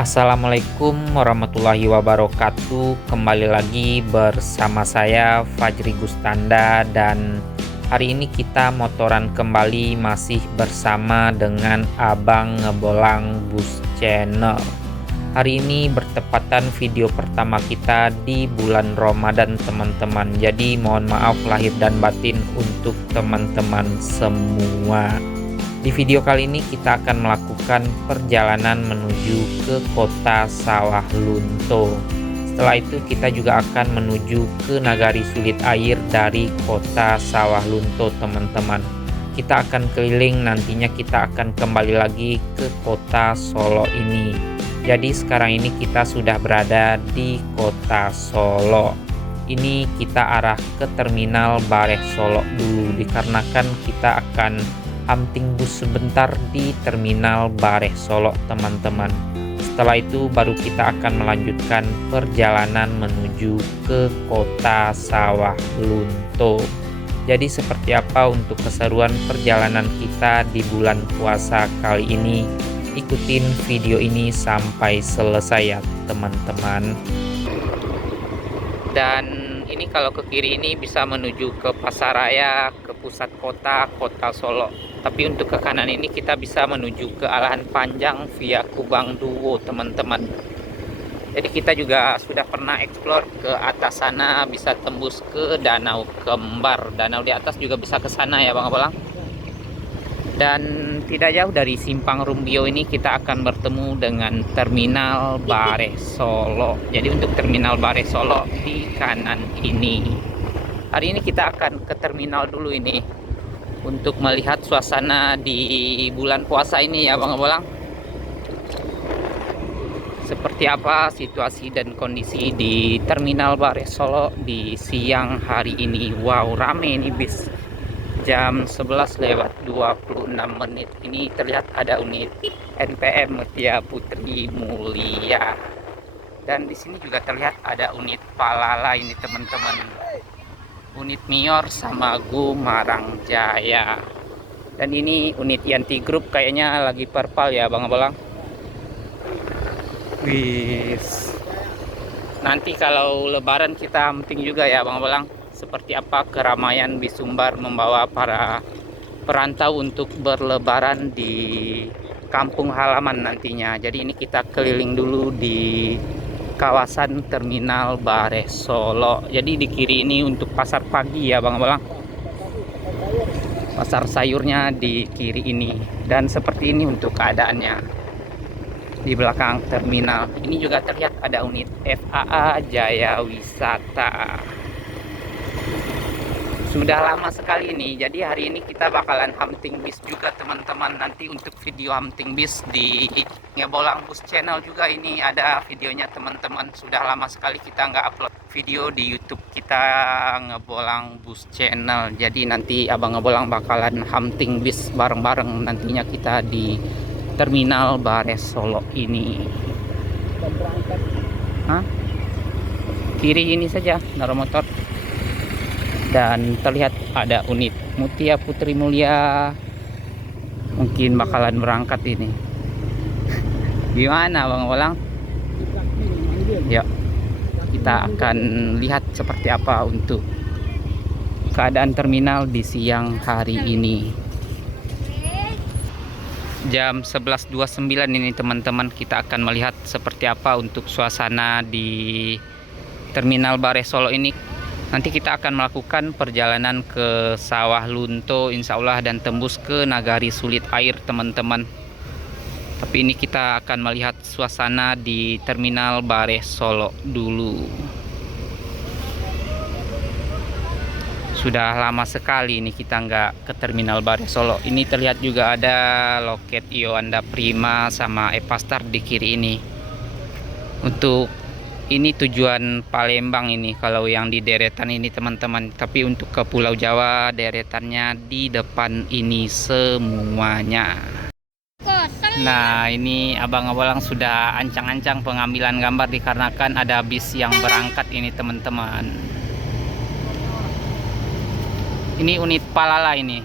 Assalamualaikum warahmatullahi wabarakatuh. Kembali lagi bersama saya Fajri Gustanda, dan hari ini kita motoran kembali masih bersama dengan Abang Ngebolang Bus Channel. Hari ini bertepatan video pertama kita di bulan Ramadan, teman-teman. Jadi mohon maaf lahir dan batin untuk teman-teman semua. Di video kali ini kita akan melakukan perjalanan menuju ke kota Sawah Lunto. Setelah itu kita juga akan menuju ke Nagari Sulit Air dari kota Sawah Lunto, teman-teman. Kita akan keliling, nantinya kita akan kembali lagi ke kota Solo ini. Jadi sekarang ini kita sudah berada di kota Solo. Ini kita arah ke terminal Bareh Solo dulu, dikarenakan kita akan hunting bus sebentar di terminal Bareh Solo, teman-teman. Setelah itu baru kita akan melanjutkan perjalanan menuju ke kota Sawah Lunto. Jadi seperti apa untuk keseruan perjalanan kita di bulan puasa kali ini? Ikutin video ini sampai selesai ya, teman-teman. Dan ini kalau ke kiri ini bisa menuju ke Pasaraya, ke pusat kota Solo. Tapi untuk ke kanan ini kita bisa menuju ke Alahan Panjang via Kubang Duo, teman-teman. Jadi kita juga sudah pernah explore ke atas sana, bisa tembus ke Danau Kembar. Danau di atas juga bisa ke sana ya Bang Abalang. Dan tidak jauh dari Simpang Rumbio ini kita akan bertemu dengan terminal Bareh Solo. Jadi untuk terminal Bareh Solo di kanan ini. Hari ini kita akan ke terminal dulu ini untuk melihat suasana di bulan puasa ini ya Bang Abalang. Seperti apa situasi dan kondisi di terminal Bareh Solo di siang hari ini. Wow, rame ini bis. Jam 11:26 ini terlihat ada unit NPM Mutia Putri Mulia, dan di sini juga terlihat ada unit Palala ini, teman-teman, unit Mior sama Gumarang Jaya. Dan ini unit Yanti Group, kayaknya lagi perpal ya Bang Abalang. Wis, nanti kalau lebaran kita hunting juga ya Bang Abalang, seperti apa keramaian bis Sumbar membawa para perantau untuk berlebaran di kampung halaman nantinya. Jadi ini kita keliling dulu di kawasan terminal Bareh Solo. Jadi di kiri ini untuk pasar pagi ya Bang Abalang, pasar sayurnya di kiri ini. Dan seperti ini untuk keadaannya di belakang terminal. Ini juga terlihat ada unit FAA Jaya Wisata. Sudah lama sekali ini, jadi hari ini kita bakalan hunting bis juga, teman-teman. Nanti untuk video hunting bis di Ngebolang Bus Channel juga ini ada videonya, teman-teman. Sudah lama sekali kita nggak upload video di YouTube kita Ngebolang Bus Channel. Jadi nanti Abang Ngebolang bakalan hunting bis bareng-bareng nantinya kita di terminal Bareh Solo ini. Hah? Kiri ini saja naruh motor. Dan terlihat ada unit Mutia Putri Mulia, mungkin bakalan berangkat ini. Gimana Bang Abalang? Yuk, kita akan lihat seperti apa untuk keadaan terminal di siang hari ini. Jam 11:29 ini, teman-teman, kita akan melihat seperti apa untuk suasana di terminal Bareh Solo ini. Nanti kita akan melakukan perjalanan ke Sawah Lunto insya Allah, dan tembus ke Nagari Sulit Air, teman-teman. Tapi ini kita akan melihat suasana di terminal Bareh Solo dulu. Sudah lama sekali ini kita nggak ke terminal Bareh Solo. Ini terlihat juga ada loket Yoanda Prima sama Epastar di kiri ini. Untuk ini tujuan Palembang ini kalau yang di deretan ini, teman-teman. Tapi untuk ke Pulau Jawa deretannya di depan ini semuanya. Nah, ini Abang Abalang sudah ancang-ancang pengambilan gambar dikarenakan ada bis yang berangkat ini, teman-teman. Ini unit Palala ini.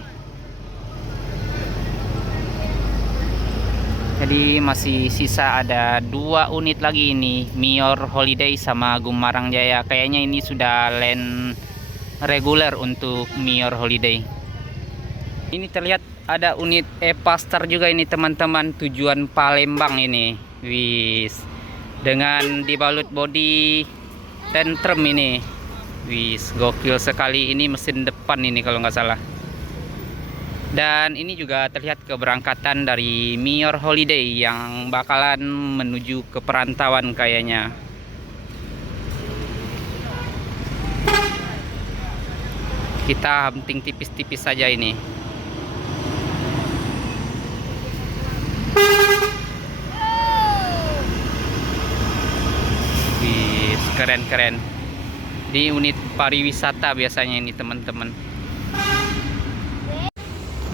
Jadi masih sisa ada 2 unit lagi ini, Mior Holiday sama Gumarang Jaya. Kayaknya ini sudah land reguler untuk Mior Holiday. Ini terlihat ada unit E-Pastar juga ini teman-teman, tujuan Palembang ini. Wis, dengan dibalut body Tantrum ini. Wis, gokil sekali, ini mesin depan ini kalau nggak salah. Dan ini juga terlihat keberangkatan dari Mior Holiday yang bakalan menuju ke perantauan kayaknya. Kita hunting tipis-tipis saja ini. Wih, keren-keren. Di unit pariwisata biasanya ini teman-teman.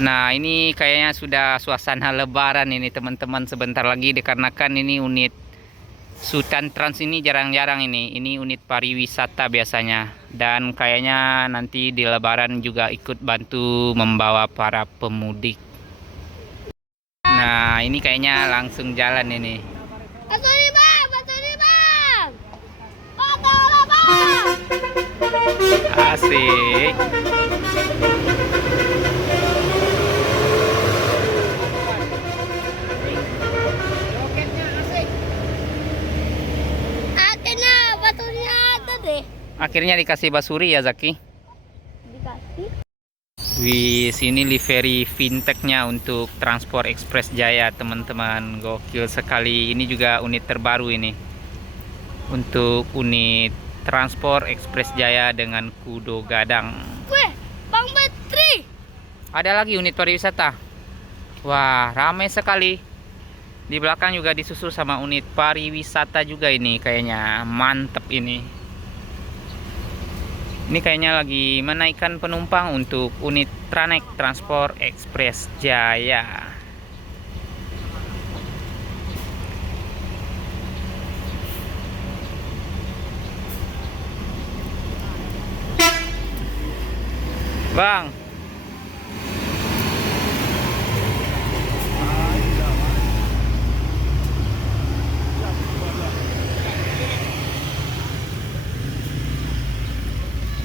Nah, ini kayaknya sudah suasana lebaran ini teman-teman, sebentar lagi, dikarenakan ini unit Sultan Trans ini jarang-jarang ini. Ini unit pariwisata biasanya. Dan kayaknya nanti di lebaran juga ikut bantu membawa para pemudik. Nah, ini kayaknya langsung jalan ini. Bantu nih bang, bantu nih bang. Oh, tolong bang. Asik. Akhirnya batunya ada deh. Akhirnya dikasih Basuri ya Zaki. Dikasih. Wih, sini livery fintechnya untuk Transport Express Jaya teman-teman, gokil sekali. Ini juga unit terbaru ini untuk unit Transport Express Jaya dengan kudo gadang. Gue, Bang Betri. Ada lagi unit pariwisata. Wah, ramai sekali. Di belakang juga disusul sama unit pariwisata juga ini, kayaknya mantep ini. Ini kayaknya lagi menaikkan penumpang untuk unit Tranek Transport Express Jaya. Bang,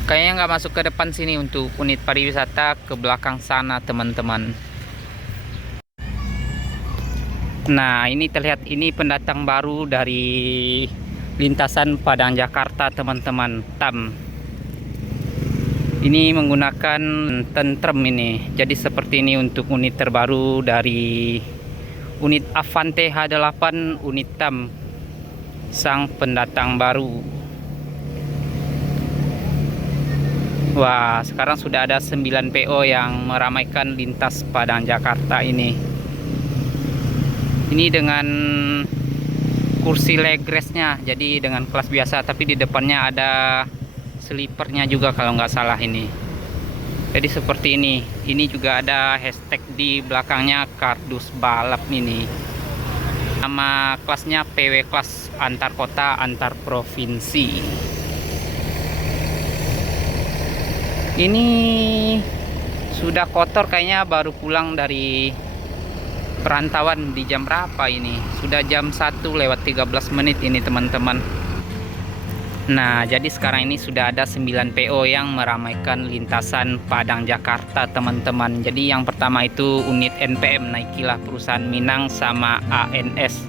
kayaknya nggak masuk ke depan sini untuk unit pariwisata, ke belakang sana teman-teman. Nah, ini terlihat ini pendatang baru dari lintasan Padang Jakarta teman-teman, TAM. Ini menggunakan Tantrum ini. Jadi seperti ini untuk unit terbaru dari unit Avante H8 unit TAM, sang pendatang baru. Wah, sekarang sudah ada 9 PO yang meramaikan lintas Padang Jakarta ini. Ini dengan kursi legressnya, jadi dengan kelas biasa, tapi di depannya ada slipernya juga kalau nggak salah ini. Jadi seperti ini. Ini juga ada hashtag di belakangnya, kardus balap ini. Nama kelasnya PW kelas antar kota antar provinsi. Ini sudah kotor kayaknya, baru pulang dari perantauan di jam berapa ini? Sudah jam 1:13 ini teman-teman. Nah, jadi sekarang ini sudah ada 9 PO yang meramaikan lintasan Padang Jakarta teman-teman. Jadi yang pertama itu unit NPM, naikilah perusahaan Minang sama ANS.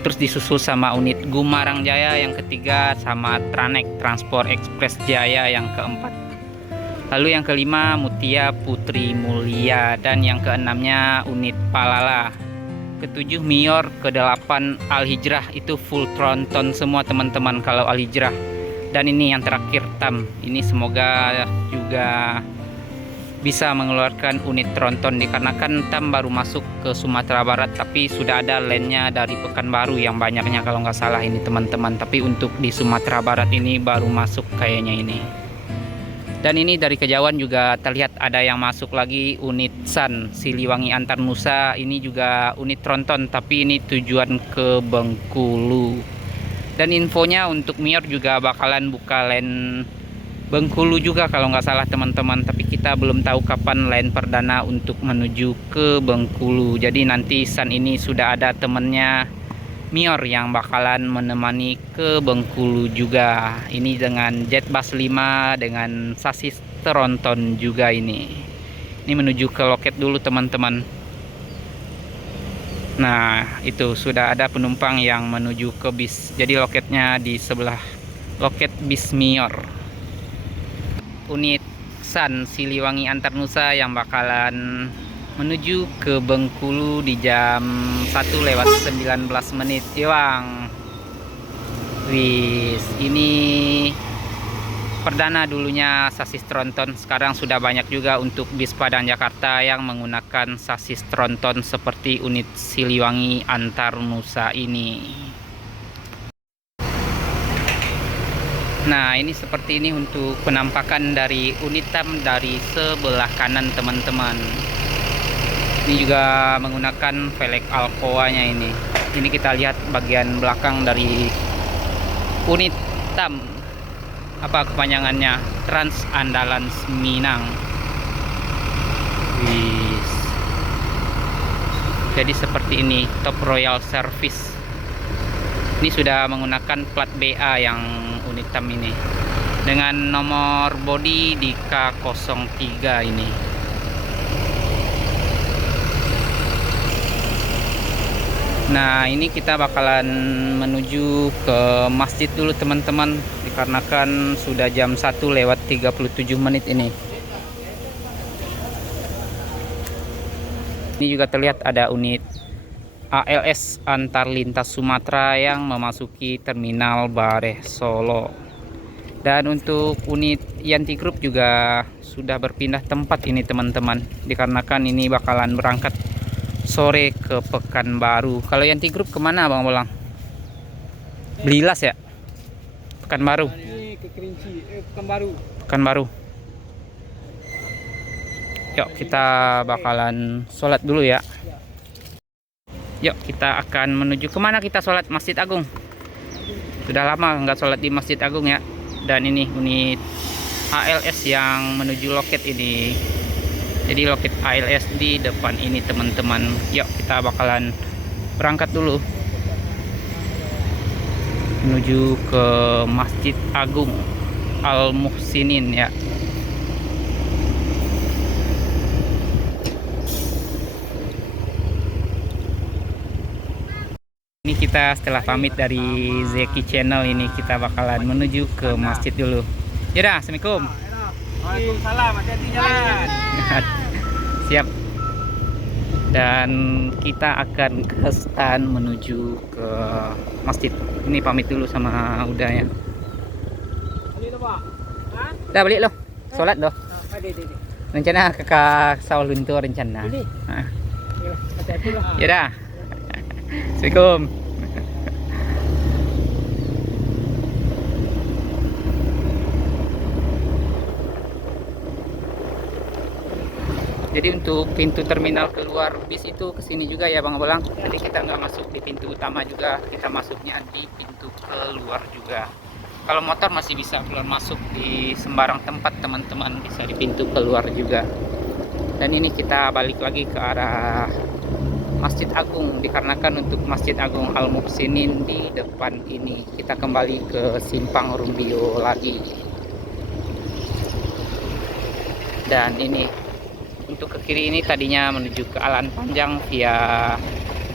Terus disusul sama unit Gumarang Jaya, yang ketiga sama Tranek Transport Express Jaya yang keempat. Lalu yang kelima Mutia Putri Mulia, dan yang keenamnya unit Palala. Ketujuh Mior, ke-8 Al Hijrah, itu full tronton semua teman-teman kalau Al Hijrah. Dan ini yang terakhir TAM. Ini semoga juga bisa mengeluarkan unit tronton, dikarenakan TAM baru masuk ke Sumatera Barat, tapi sudah ada landnya dari Pekanbaru yang banyaknya kalau nggak salah ini teman-teman. Tapi untuk di Sumatera Barat ini baru masuk kayaknya ini. Dan ini dari kejauhan juga terlihat ada yang masuk lagi, unit San Siliwangi Antar Nusa. Ini juga unit tronton, tapi ini tujuan ke Bengkulu. Dan infonya untuk Mior juga bakalan buka land Bengkulu juga kalau nggak salah teman-teman, tapi kita belum tahu kapan line perdana untuk menuju ke Bengkulu. Jadi nanti San ini sudah ada temennya Mior yang bakalan menemani ke Bengkulu juga. Ini dengan Jetbus 5 dengan sasis tronton juga ini. Ini menuju ke loket dulu teman-teman. Nah, itu sudah ada penumpang yang menuju ke bis. Jadi loketnya di sebelah loket bis Mior. Unit San Siliwangi Antarnusa yang bakalan menuju ke Bengkulu di jam 1:19 menit. Iwang. Wis, ini perdana dulunya sasis tronton, sekarang sudah banyak juga untuk bis Padang Jakarta yang menggunakan sasis tronton seperti unit Siliwangi Antarnusa ini. Nah, ini seperti ini untuk penampakan dari Unitam dari sebelah kanan teman-teman. Ini juga menggunakan velg Alcoa-nya ini. Ini kita lihat bagian belakang dari Unitam. Apa kepanjangannya? Trans Andalan Minang. Wis. Jadi seperti ini, Top Royal Service. Ini sudah menggunakan plat BA yang Unitam ini dengan nomor bodi di K03 ini. Nah, ini kita bakalan menuju ke masjid dulu teman-teman, dikarenakan sudah jam 1:37 menit ini. Ini juga terlihat ada unit ALS Antar Lintas Sumatera yang memasuki terminal Bareh Solo. Dan untuk unit Yanti Group juga sudah berpindah tempat ini teman-teman, dikarenakan ini bakalan berangkat sore ke Pekanbaru. Kalau Yanti Group kemana Bang Bolang? Belilas ya? Pekanbaru. Ini ke Kerinci, Pekanbaru. Pekanbaru. Yuk kita bakalan sholat dulu ya. Yuk kita akan menuju kemana kita sholat? Masjid Agung. Sudah lama nggak sholat di Masjid Agung ya. Dan ini unit ALS yang menuju loket ini. Jadi loket ALS di depan ini teman-teman. Yuk kita bakalan berangkat dulu menuju ke Masjid Agung Al Muhsinin ya. Ini kita setelah pamit dari Zeki Channel ini kita bakalan menuju ke masjid dulu. Yaudah, assalamualaikum. Waalaikumsalam, hati-hati jalan. Siap. Dan kita akan ke stand menuju ke masjid. Ini pamit dulu sama Uda ya. Udah balik loh. Sholat doh. Rencana ke Sawah Luntur rencana. Nah. Hati-hati lah. Yaudah. Assalamualaikum. Jadi untuk pintu terminal keluar bis itu kesini juga ya Bang Bolang. Jadi kita nggak masuk di pintu utama juga, kita masuknya di pintu keluar juga. Kalau motor masih bisa keluar masuk di sembarang tempat teman-teman, bisa di pintu keluar juga. Dan ini kita balik lagi ke arah Masjid Agung, dikarenakan untuk Masjid Agung Al Muhsinin di depan ini. Kita kembali ke Simpang Rumbio lagi. Dan ini untuk ke kiri ini tadinya menuju ke Alan Panjang via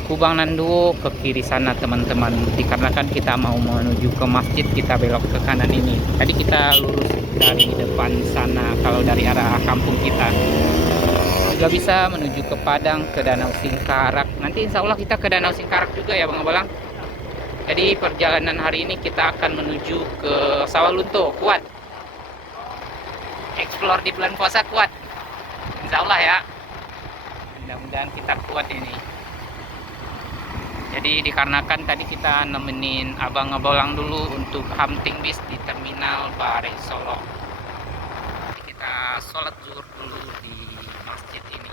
Kubang Nanduo ke kiri sana teman-teman. Dikarenakan kita mau menuju ke masjid, kita belok ke kanan ini. Tadi kita lurus dari depan sana kalau dari arah kampung kita. Juga bisa menuju ke Padang, ke Danau Singkarak. Nanti insya Allah kita ke Danau Singkarak juga ya Bang Bolang. Jadi perjalanan hari ini kita akan menuju ke Sawah Lunto, kuat. Explore di bulan puasa kuat. Insya Allah ya. Mudah-mudahan kita kuat ini. Jadi dikarenakan tadi kita nemenin Abang Bolang dulu untuk hunting bis di terminal Bareh Solo. Jadi kita sholat zuhur dulu di masjid ini.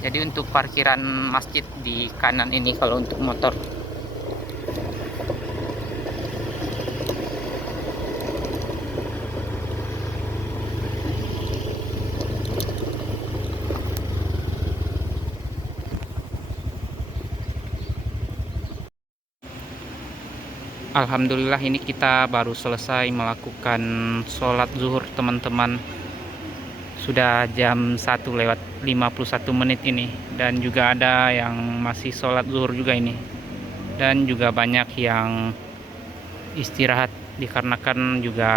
Jadi untuk parkiran masjid di kanan ini kalau untuk motor. Alhamdulillah ini kita baru selesai melakukan sholat zuhur teman-teman. Sudah jam 1:51 ini. Dan juga ada yang masih sholat zuhur juga ini. Dan juga banyak yang istirahat dikarenakan juga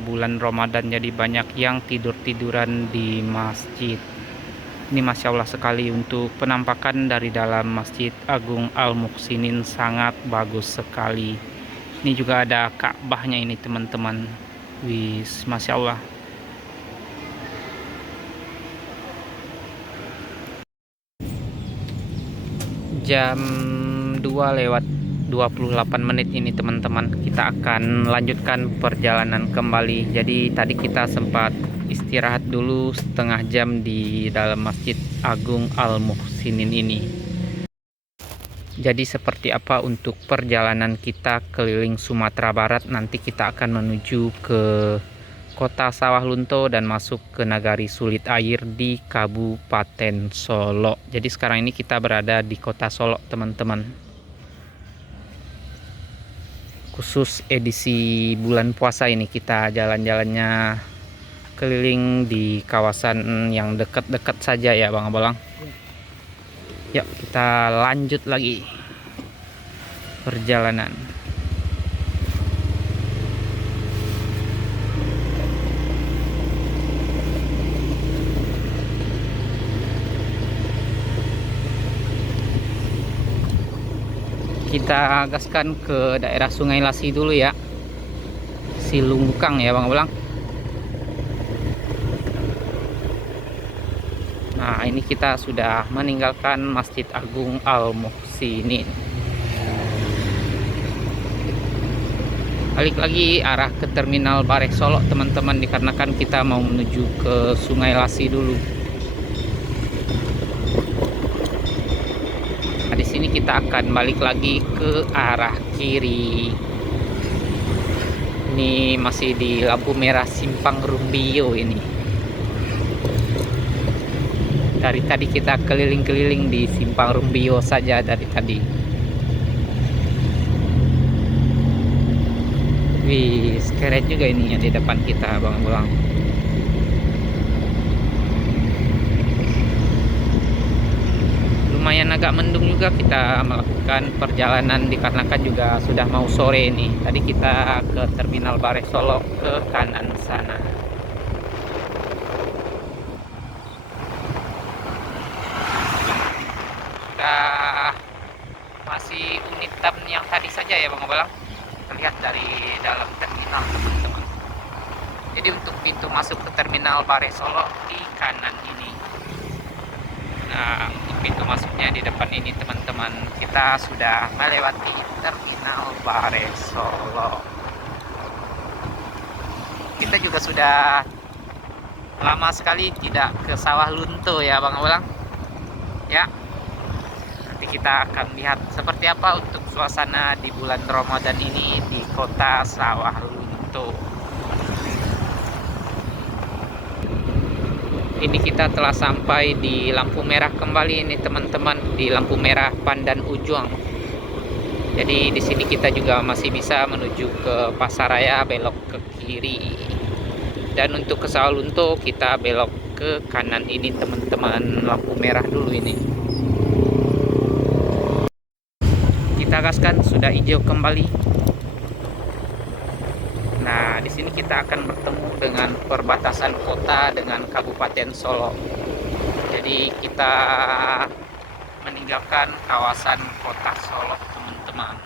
bulan Ramadan, jadi banyak yang tidur-tiduran di masjid. Ini Masya Allah sekali untuk penampakan dari dalam Masjid Agung Al-Muhsinin, sangat bagus sekali. Ini juga ada Ka'bahnya ini teman-teman. Wis, Masya Allah. Jam 2:28 ini teman-teman, kita akan lanjutkan perjalanan kembali. Jadi tadi kita sempat istirahat dulu setengah jam di dalam Masjid Agung Al-Muhsinin ini. Jadi seperti apa untuk perjalanan kita keliling Sumatera Barat, nanti kita akan menuju ke Kota Sawah Lunto dan masuk ke Nagari Sulit Air di Kabupaten Solo. Jadi sekarang ini kita berada di Kota Solo teman-teman. Khusus edisi bulan puasa ini kita jalan-jalannya keliling di kawasan yang dekat-dekat saja ya Bang Abolang. Yuk kita lanjut lagi perjalanan. Kita gaskan ke daerah Sungai Lasi dulu ya, Silungkang ya Bang Bolang. Nah ini kita sudah meninggalkan Masjid Agung Al-Muhsinin. Balik lagi arah ke Terminal Bareh Solo teman-teman, dikarenakan kita mau menuju ke Sungai Lasi dulu. Nah, di sini kita akan balik lagi ke arah kiri. Ini masih di lampu merah Simpang Rumbio ini. Dari tadi kita keliling-keliling di Simpang Rumbio saja dari tadi. Wih, keren juga ini ya di depan kita Bang Bolang. Lumayan agak mendung juga kita melakukan perjalanan dikarenakan juga sudah mau sore ini. Tadi kita ke Terminal Bareh Solo ke kanan sana. Sudah masih unit TAM yang tadi saja ya Bang Bolang. Terlihat dari dalam terminal teman-teman. Jadi untuk pintu masuk ke Terminal Bareh Solo di kanan ini. Nah, untuk pintu masuknya di depan ini teman-teman. Kita sudah melewati Terminal Bareh Solo. Kita juga sudah lama sekali tidak ke Sawah Lunto ya Bang Bolang. Ya. Nanti kita akan lihat seperti apa untuk suasana di bulan Ramadan ini di Kota Sawah Lunto. Ini kita telah sampai di lampu merah kembali ini teman-teman, di lampu merah Pandan Ujung. Jadi di sini kita juga masih bisa menuju ke Pasaraya, belok ke kiri. Dan untuk ke Sawah Lunto kita belok ke kanan ini teman-teman, lampu merah dulu ini. Kita gaskan, sudah hijau kembali. Nah, di sini kita akan bertemu dengan perbatasan kota dengan Kabupaten Solo. Jadi kita meninggalkan kawasan Kota Solo, teman-teman.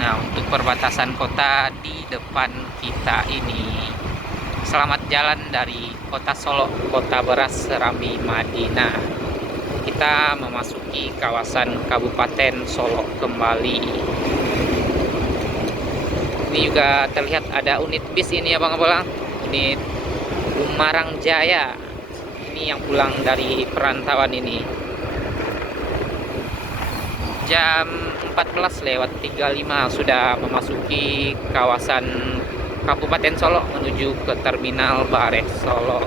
Nah, untuk perbatasan kota di depan kita ini. Selamat jalan dari Kota Solo, Kota Beras Serambi Madinah. Kita memasuki kawasan Kabupaten Solo kembali. Ini juga terlihat ada unit bis ini ya Bang Bolang, unit Umarang Jaya. Ini yang pulang dari perantauan ini. Jam 14:35 sudah memasuki kawasan Kabupaten Solo menuju ke Terminal Bareh Solo.